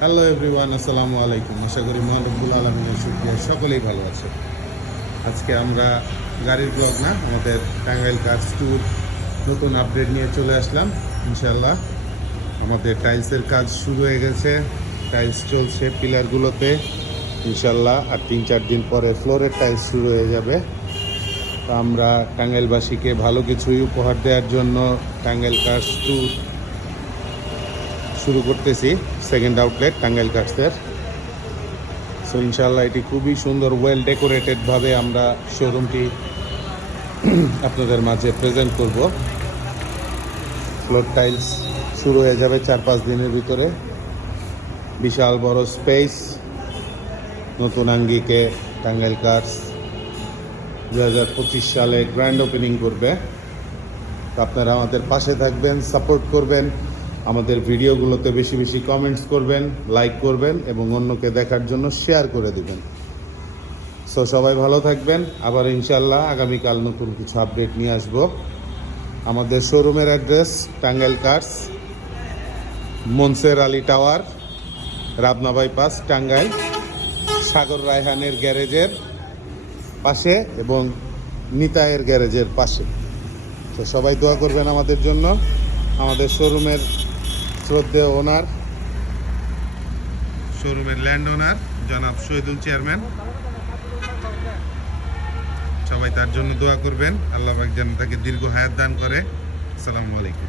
Hello everyone, আসসালামু আলাইকুম। আশা করি মহান রব্বুল আলমিনের শুকরিয়া সকলেই ভালো আছে। আজকে আমরা গাড়ির ব্লগ না, আমাদের টাঙ্গাইল কার্স ট্যুর নতুন আপডেট নিয়ে চলে আসলাম। ইনশাল্লাহ আমাদের টাইলসের কাজ শুরু হয়ে গেছে, টাইলস চলছে পিলারগুলোতে। ইনশাল্লাহ আর 3-4 দিন পরে ফ্লোরের টাইলস শুরু হয়ে যাবে। তো আমরা টাঙ্গাইলবাসীকে ভালো কিছুই উপহার দেওয়ার জন্য টাঙ্গাইল কার্স ট্যুর শুরু করতেছি, সেকেন্ড আউটলেট টাঙ্গাইল কার্সের। সো ইনশাল্লাহ এটি খুবই সুন্দর, ওয়েল ডেকোরেটেডভাবে আমরা শোরুমটি আপনাদের মাঝে প্রেজেন্ট করব। ফ্লোর টাইলস শুরু হয়ে যাবে 4-5 দিনের ভিতরে। বিশাল বড় স্পেস, নতুন আঙ্গিকে টাঙ্গাইল কার্স 2025 সালে গ্র্যান্ড ওপেনিং করবে। তো আপনারা আমাদের পাশে থাকবেন, সাপোর্ট করবেন, আমাদের ভিডিওগুলোতে বেশি বেশি কমেন্টস করবেন, লাইক করবেন এবং অন্যকে দেখার জন্য শেয়ার করে দেবেন। সো সবাই ভালো থাকবেন। আবার ইনশাল্লাহ আগামীকাল নতুন কিছু আপডেট নিয়ে আসব। আমাদের শোরুমের address Tangail cars, Monsur Ali tower, Rabna bypass, Tangail, Sagar রায়হানের গ্যারেজের পাশে এবং নিতাইয়ের গ্যারেজের পাশে। তো সবাই দোয়া করবেন আমাদের জন্য। আমাদের শোরুমের শ্রদ্ধেয় ওনার, শোরুমের ল্যান্ড ওনার জনাব শহীদুল চেয়ারম্যান, সবাই তার জন্য দোয়া করবেন। আল্লাহ পাক যেন তাকে দীর্ঘ হায়াত দান করে। আসসালামু আলাইকুম।